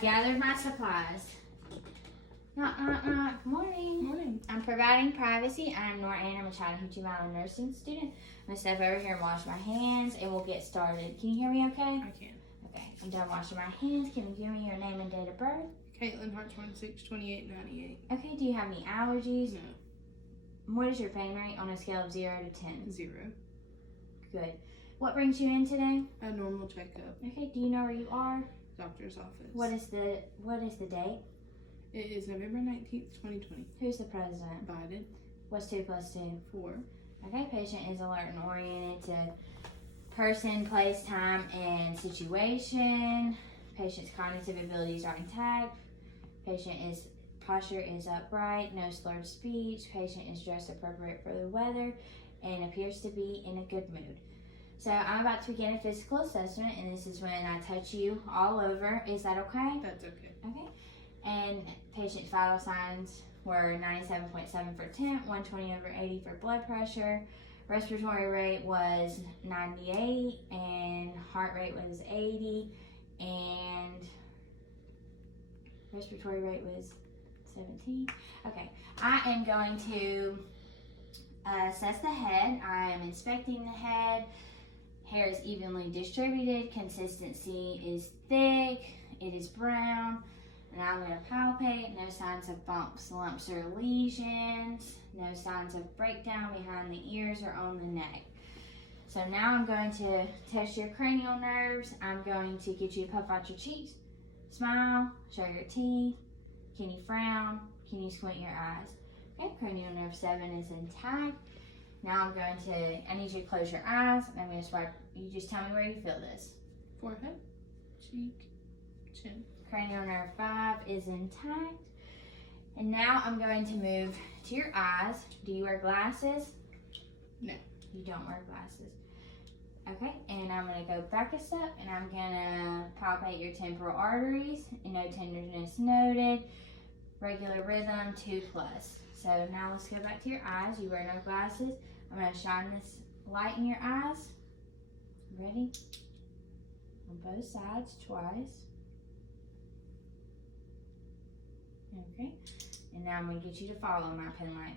I've gathered my supplies. Knock, knock, knock. Good morning. Morning. I'm providing privacy. I'm Nora Ann. I'm a H2T Nora Ann nursing student. I'm going to step over here and wash my hands, and we'll get started. Can you hear me okay? I can. Okay. I'm done washing my hands. Can you give me your name and date of birth? Caitlin Hart 26, 28, 98. Okay. Do you have any allergies? No. What is your pain rate on a scale of 0 to 10? 0. Good. What brings you in today? A normal checkup. Okay. Do you know where you are? Doctor's office. What is the date? It is November 19th, 2020. Who's the president? Biden. What's 2 plus 2? 4. Okay, patient is alert and oriented to person, place, time, and situation. Patient's cognitive abilities are intact. Patient's posture is upright, no slurred speech. Patient is dressed appropriate for the weather and appears to be in a good mood. So I'm about to begin a physical assessment, and this is when I touch you all over. Is that okay? That's okay. Okay. And patient's vital signs were 97.7 for temp, 120 over 80 for blood pressure. Respiratory rate was 98, and heart rate was 80, and respiratory rate was 17. Okay, I am going to assess the head. I am inspecting the head. Hair is evenly distributed. Consistency is thick. It is brown. And I'm going to palpate. No signs of bumps, lumps, or lesions. No signs of breakdown behind the ears or on the neck. So now I'm going to test your cranial nerves. I'm going to get you to puff out your cheeks, smile, show your teeth. Can you frown? Can you squint your eyes? Okay, cranial nerve 7 is intact. Now I need you to close your eyes. I'm going to swipe. You just tell me where you feel this. Forehead, cheek, chin. Cranial nerve 5 is intact. And now I'm going to move to your eyes. Do you wear glasses? No. You don't wear glasses. Okay, and I'm going to go back a step, and I'm going to palpate your temporal arteries. No tenderness noted. Regular rhythm 2 plus. So now let's go back to your eyes. You wear no glasses. I'm going to shine this light in your eyes. Ready? On both sides twice. Okay, and now I'm going to get you to follow my pen light.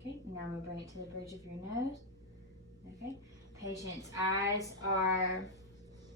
Okay, now I'm going to bring it to the bridge of your nose. Okay, patient's eyes are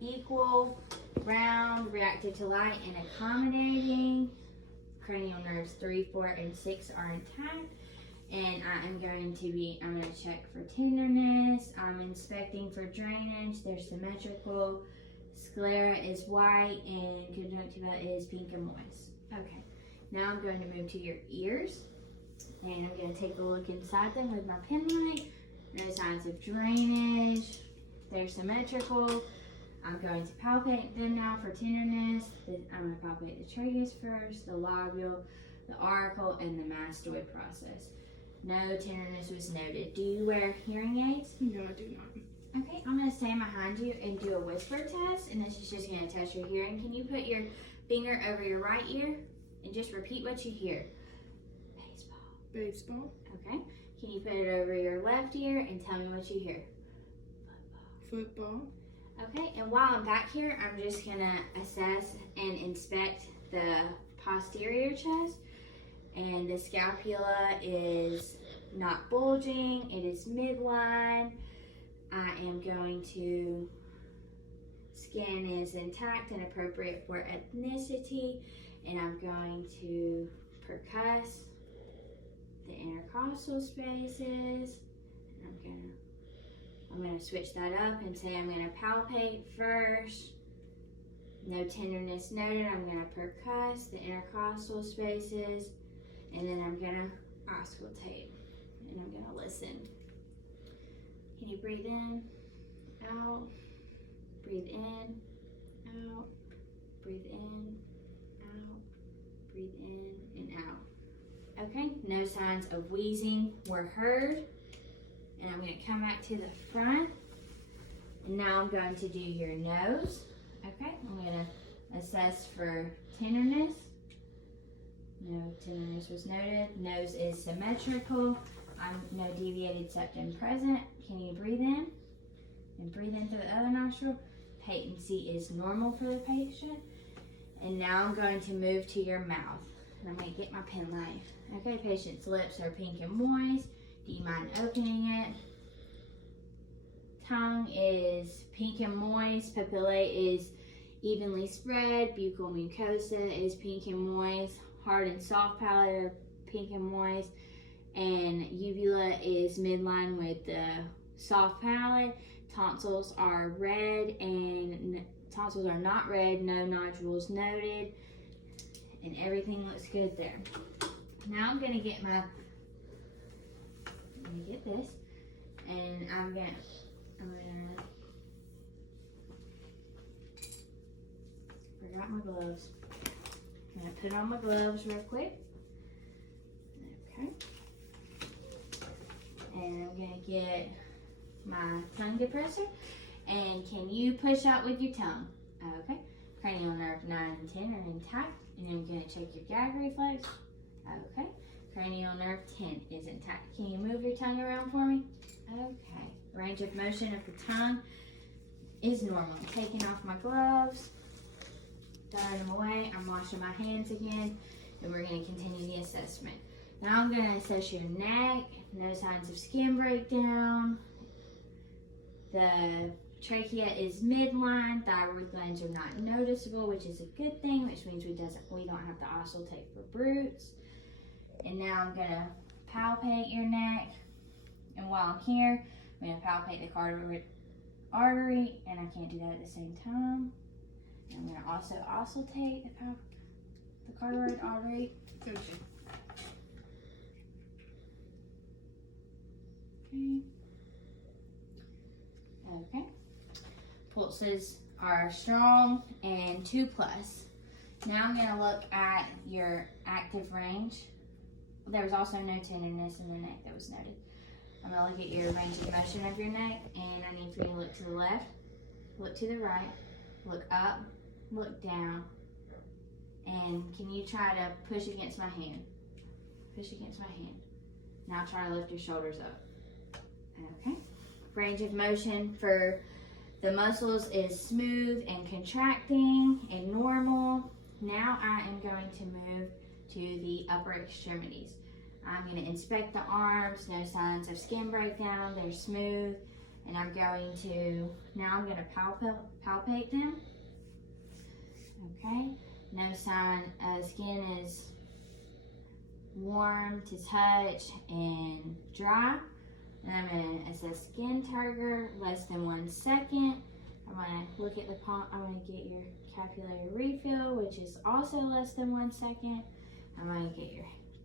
equal, round, reactive to light, and accommodating. Cranial nerves 3, 4, and 6 are intact. And I'm going to check for tenderness. I'm inspecting for drainage. They're symmetrical. Sclera is white and conjunctiva is pink and moist. Okay, now I'm going to move to your ears. And I'm going to take a look inside them with my pen light. No signs of drainage. They're symmetrical. I'm going to palpate them now for tenderness. I'm going to palpate the tragus first, the lobule, the auricle, and the mastoid process. No tenderness was noted. Do you wear hearing aids? No, I do not. Okay, I'm going to stand behind you and do a whisper test, and this is just going to test your hearing. Can you put your finger over your right ear and just repeat what you hear? Baseball. Baseball. Okay. Can you put it over your left ear and tell me what you hear? Football. Okay, and while I'm back here, I'm just going to assess and inspect the posterior chest. And the scapula is not bulging, it is midline. I am going to skin is intact and appropriate for ethnicity. And I'm going to percuss the intercostal spaces. And I'm gonna switch that up and say I'm gonna palpate first. No tenderness noted. I'm gonna percuss the intercostal spaces. And then I'm gonna auscultate, and I'm gonna listen. Can you breathe in, out, breathe in, out, breathe in, out, breathe in, and out. Okay, no signs of wheezing were heard. And I'm gonna come back to the front. And now I'm going to do your nose. Okay, I'm gonna assess for tenderness. No tenderness was noted. Nose is symmetrical. No deviated septum present. Can you breathe in? nostril. Patency is normal for the patient. And now I'm going to move to your mouth. And I'm going to get my pen knife. Okay, patient's lips are pink and moist. Do you mind opening it? Tongue is pink and moist. Papillae is evenly spread. Buccal mucosa is pink and moist. Hard and soft palate are pink and moist. And uvula is midline with the soft palate. Tonsils are red and tonsils are not red. No nodules noted. And everything looks good there. Now I'm gonna get this, and I'm gonna forgot my gloves. I'm gonna put on my gloves real quick. Okay. And I'm gonna get my tongue depressor. And can you push out with your tongue? Okay. Cranial nerve 9 and 10 are intact. And I'm gonna check your gag reflex. Okay. Cranial nerve 10 is intact. Can you move your tongue around for me? Okay. Range of motion of the tongue is normal. Taking off my gloves, throwing them away. I'm washing my hands again, and we're going to continue the assessment. Now I'm going to assess your neck. No signs of skin breakdown. The trachea is midline. Thyroid glands are not noticeable, which is a good thing, which means we don't have to auscultate for bruits. And now I'm going to palpate your neck. And while I'm here, I'm going to palpate the carotid artery, and I can't do that at the same time. And I'm going to also auscultate the carotid artery. Okay. Okay. Pulses are strong and 2+. Now I'm going to look at your active range. There was also no tenderness in the neck that was noted. I'm going to look at your range of motion of your neck, and I need for you to look to the left, look to the right, look up, look down, and can you try to push against my hand? Push against my hand. Now try to lift your shoulders up. Okay. Range of motion for the muscles is smooth and contracting and normal. Now I am going to move to the upper extremities. I'm going to inspect the arms, no signs of skin breakdown, they're smooth. And I'm going to palpate them. Okay, no sign, skin is warm to touch and dry. And I'm going to assess skin turgor, less than 1 second. I'm going to look at the palm, I'm going to get your capillary refill, which is also less than 1 second. I'm going to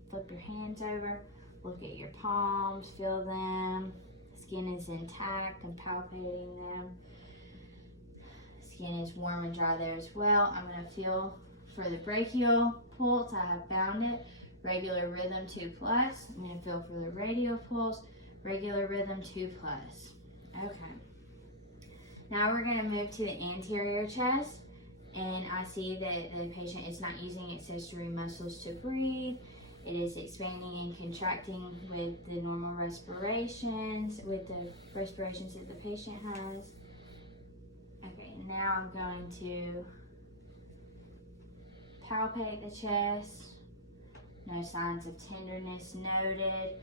flip your hands over, look at your palms, feel them. Skin is intact, I'm palpating them. Skin is warm and dry there as well. I'm going to feel for the brachial pulse, I have bound it. Regular rhythm 2+. I'm going to feel for the radial pulse, regular rhythm 2+. Okay. Now we're going to move to the anterior chest. And I see that the patient is not using accessory muscles to breathe. It is expanding and contracting with the normal respirations, with the respirations that the patient has. Okay, now I'm going to palpate the chest. No signs of tenderness noted.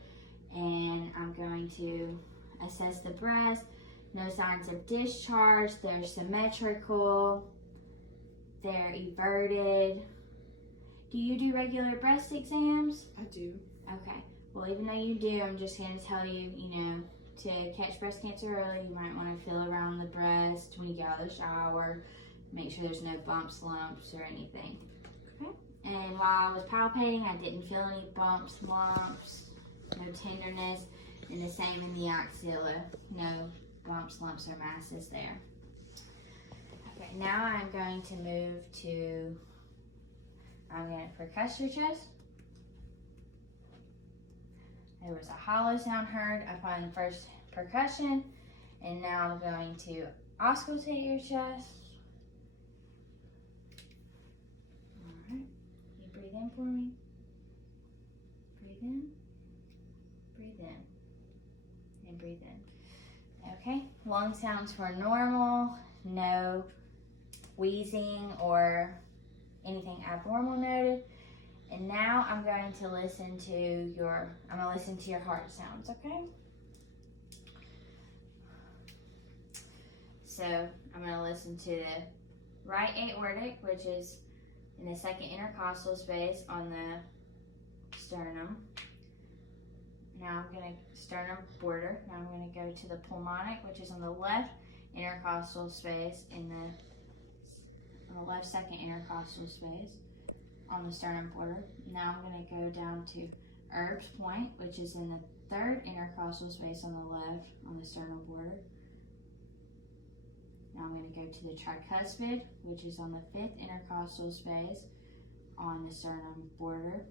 And I'm going to assess the breast. No signs of discharge. They're symmetrical. They're everted. Do you do regular breast exams? I do. Okay. Well, even though you do, I'm just going to tell you, to catch breast cancer early, you might want to feel around the breast when you get out of the shower. Make sure there's no bumps, lumps, or anything. Okay. And while I was palpating, I didn't feel any bumps, lumps, no tenderness, and the same in the axilla. No bumps, lumps, or masses there. Okay, now I'm going to move to, I'm going to percuss your chest. There was a hollow sound heard upon the first percussion, and now I'm going to auscultate your chest. All right, you breathe in for me. Breathe in, breathe in, and breathe in. Okay, lung sounds were normal. no wheezing or anything abnormal noted. And now I'm going to listen to your heart sounds, okay? So I'm going to listen to the right aortic, which is in the second intercostal space on the sternum. Now I'm going to sternum border. Now I'm going to go to the pulmonic, which is on the left intercostal space in the left second intercostal space on the sternum border. Now I'm going to go down to Erb's point, which is in the third intercostal space on the left on the sternum border. Now I'm going to go to the tricuspid, which is on the fifth intercostal space on the sternum border.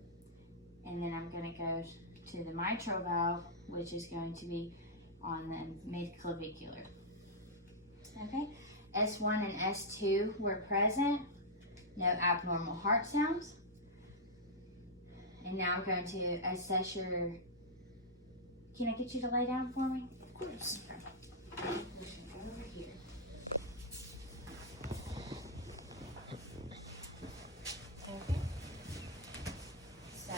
And then I'm going to go to the mitral valve, which is going to be on the mid-clavicular. Okay, S1 and S2 were present. No abnormal heart sounds. And now I'm going to assess your... Can I get you to lay down for me? Of course. Okay. Over here. Okay. So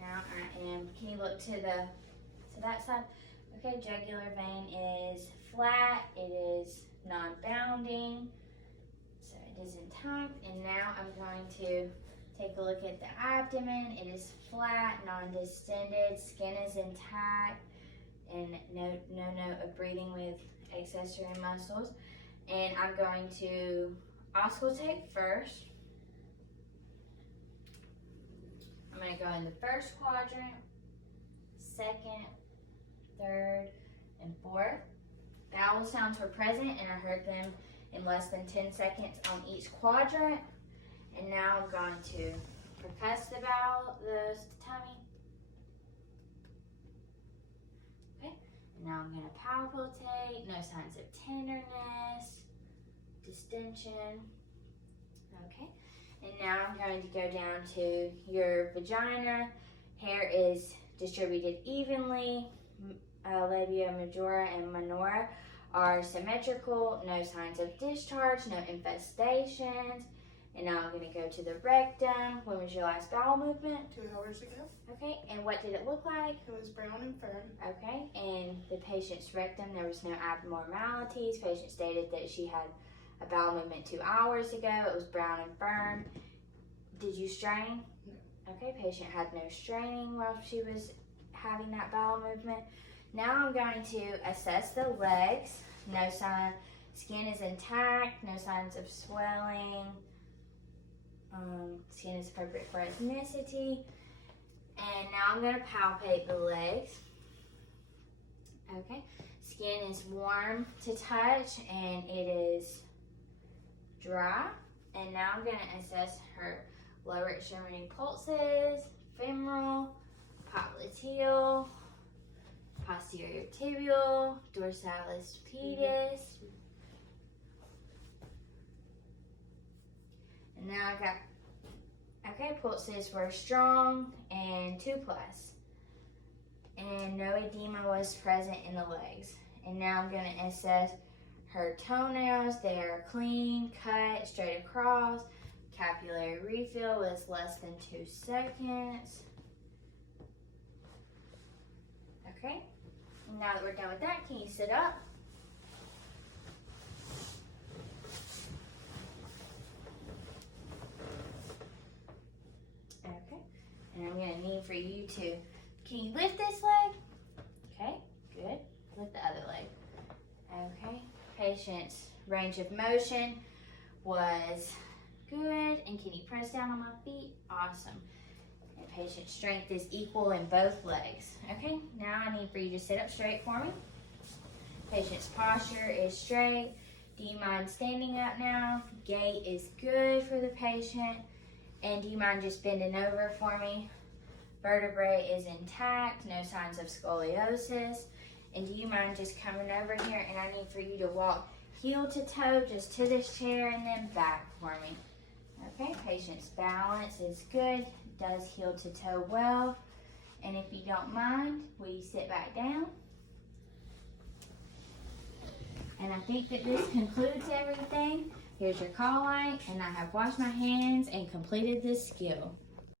now I am... Can you look to that side? Okay, jugular vein is flat. It is non-bounding. So it is intact. And now I'm going to take a look at the abdomen. It is flat, non-distended, skin is intact, and no note of breathing with accessory muscles. And I'm going to auscultate first. I'm going to go in the first quadrant, second, third, and fourth. Vowel sounds were present, and I heard them in less than 10 seconds on each quadrant. And now I'm going to percuss the tummy. Okay, and now I'm going to palpitate. No signs of tenderness, distension. Okay, and now I'm going to go down to your vagina. Hair is distributed evenly. Labia majora and minora are symmetrical. No signs of discharge, no infestations. And now I'm going to go to the rectum. When was your last bowel movement? 2 hours ago. Okay, and what did it look like? It was brown and firm. Okay, and the patient's rectum, there was no abnormalities. Patient stated that she had a bowel movement 2 hours ago. It was brown and firm. Did you strain? No. Okay, patient had no straining while she was having that bowel movement. Now I'm going to assess the legs. No sign, skin is intact, no signs of swelling. Skin is appropriate for ethnicity. And now I'm going to palpate the legs. Okay, skin is warm to touch and it is dry. And now I'm going to assess her lower extremity pulses, femoral, popliteal, posterior tibial, dorsalis pedis. And now I got, okay, pulses were strong and 2+. And no edema was present in the legs. And now I'm going to assess her toenails. They are clean, cut, straight across. Capillary refill was less than 2 seconds. Okay, now that we're done with that, can you sit up? Okay, and I'm going to need for you to, can you lift this leg? Okay, good. Lift the other leg. Okay, patient's range of motion was good. And can you press down on my feet? Awesome. And patient strength is equal in both legs. Okay, now I need for you to sit up straight for me. Patient's posture is straight. Do you mind standing up now? Gait is good for the patient. And do you mind just bending over for me? Vertebrae is intact, no signs of scoliosis. And do you mind just coming over here, and I need for you to walk heel to toe just to this chair and then back for me. Okay, patient's balance is good, does heel to toe well. And if you don't mind, will you sit back down? And I think that this concludes everything. Here's your call light, and I have washed my hands and completed this skill.